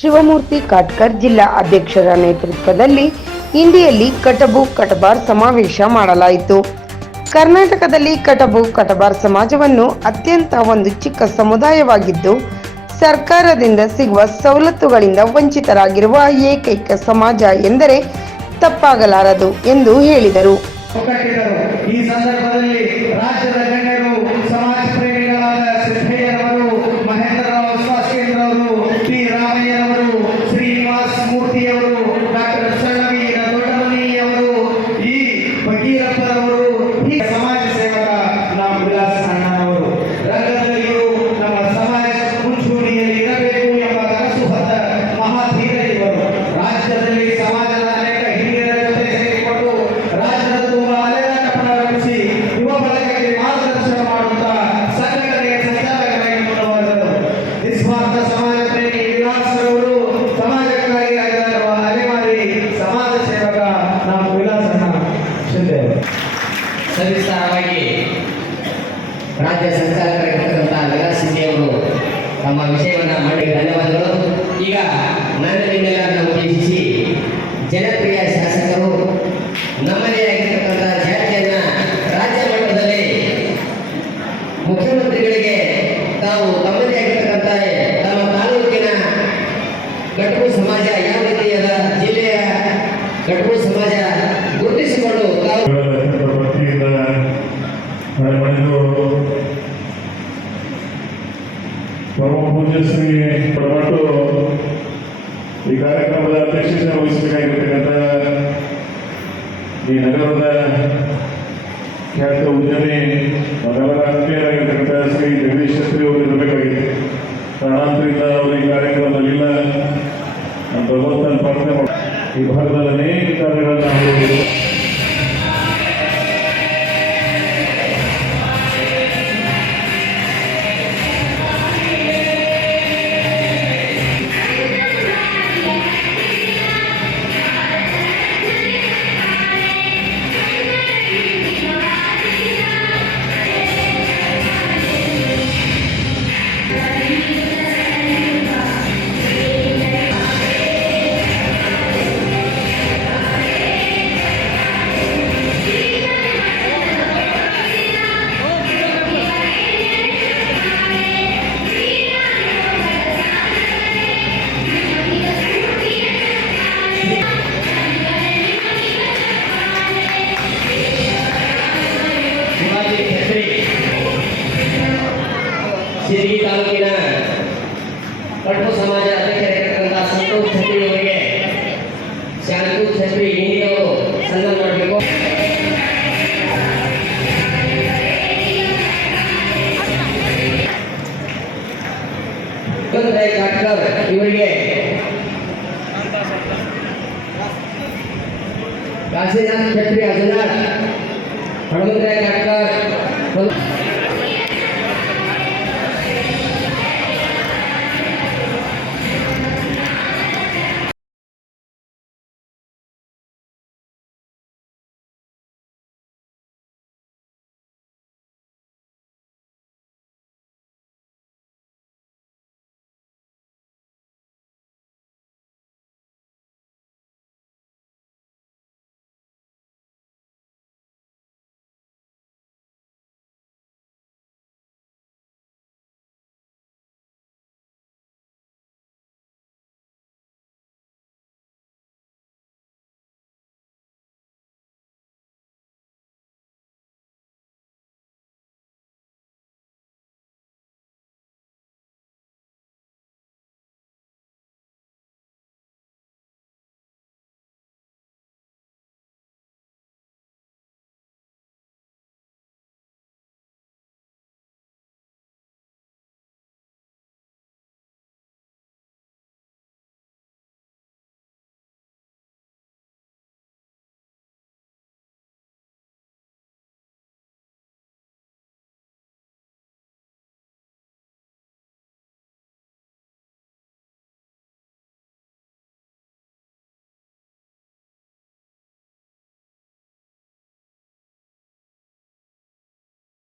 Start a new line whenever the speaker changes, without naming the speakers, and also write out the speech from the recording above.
ಶಿವಮೂರ್ತಿ ಕಾಟ್ಕರ್ ಜಿಲ್ಲಾ ಅಧ್ಯಕ್ಷರ ನೇತೃತ್ವದಲ್ಲಿ ಇಂಡಿಯಲ್ಲಿ ಕಟಬು ಕಟಬಾರ್ ಸಮಾವೇಶ ಮಾಡಲಾಯಿತು. ಕರ್ನಾಟಕದಲ್ಲಿ ಕಟಬು ಕಟಬಾರ್ ಸಮಾಜವನ್ನು ಅತ್ಯಂತ ಒಂದು ಚಿಕ್ಕ ಸಮುದಾಯವಾಗಿದ್ದು, ಸರ್ಕಾರದಿಂದ ಸಿಗುವ ಸವಲತ್ತುಗಳಿಂದ ವಂಚಿತರಾಗಿರುವ ಏಕೈಕ ಸಮಾಜ ಎಂದರೆ ತಪ್ಪಾಗಲಾರದು ಎಂದು ಹೇಳಿದರು.
ರಾಜ್ಯದಲ್ಲಿ ಸಮಾಜದ ಅನೇಕ ಹಿರಿಯರ ಜೊತೆ ಸೇರಿಕೊಂಡು ರಾಜ್ಯದ ತುಂಬ ಅಲೆದಾಟ ಪ್ರಾರಂಭಿಸಿ ಯುವ ಬಳಗಕ್ಕೆ ಮಾರ್ಗದರ್ಶನ ಮಾಡುತ್ತಾ ಸಂಘಟನೆಯ ಸಂಚಾಲಕರಾಗಿ ಮುಂದುವರೆದರು ನಿಸ್ವಾರ್ಥ ಸಮಾಜ ಪ್ರೇಮಿ ವಿಲಾಸರವರು ಸಮಾಜಕ್ಕಾಗಿ ಆಗಿರುವ ಅಲೆಮಾರಿ ಸಮಾಜ ಸೇವಕ ನಾವು ವಿಲಾಸನ
ಸವಿಸ್ತಾರವಾಗಿ ರಾಜ್ಯ ವಿಲಾಸ್ ಅವರು ತಮ್ಮ ವಿಷಯವನ್ನು ಮಾಡಿ ಧನ್ಯವಾದಗಳು. ಈಗ ನನ್ನನ್ನೆಲ್ಲರನ್ನು ಉದ್ದೇಶಿಸಿ ಜನಪ್ರಿಯ ಶಾಸಕರು ನಮ್ಮದೇ
ಪರಮ ಪೂಜ್ಯ ಶ್ರೀ ಪಟ್ಟು ಈ ಕಾರ್ಯಕ್ರಮದ ಅಧ್ಯಕ್ಷತೆ ವಹಿಸಬೇಕಾಗಿರ್ತಕ್ಕಂಥ ಈ ನಗರದ ಖ್ಯಾತ ಉದ್ಯಮಿ, ನಗರದ ಆತ್ಮೀಯರಾಗಿರ್ತಕ್ಕಂಥ ಶ್ರೀ ಜಗದೀಶ್ ಶೆಟ್ಟಿ ಅವರು ಇರಬೇಕಾಗಿದೆ. ಕಾರಣಾಂತರಿಂದ ಅವರು ಈ ಕಾರ್ಯಕ್ರಮದಲ್ಲಿಲ್ಲ. ನಮ್ಮ ಭಗವಂತನ ಪ್ರಾರ್ಥನೆ ಮಾಡಿ ಈ ಭಾಗದಲ್ಲಿ ಅನೇಕ ಕಾರ್ಯಗಳನ್ನು
ಸಿರಿಗಿ ತಾಲೂಕಿನ ಕಡಪು ಸಮಾಜ ಅಧ್ಯಕ್ಷರಾಗಿರ್ತಕ್ಕಂಥ ಸಂತೋಷ್ ಛತ್ರಿ ಅವರಿಗೆ ಶಾಂತು ಛತ್ರಿ ಇಂಡಿಯವರು ಸನ್ಮಾನ ಮಾಡಬೇಕು ಕಾಟ್ಕರ್ ಇವರಿಗೆ ಕಾಶಿನಾಥ್ ಛತ್ರಿ ಅಜನಾಥ್ ಹನುಮಂತರಾಯ ಕಾಟ್ಕರ್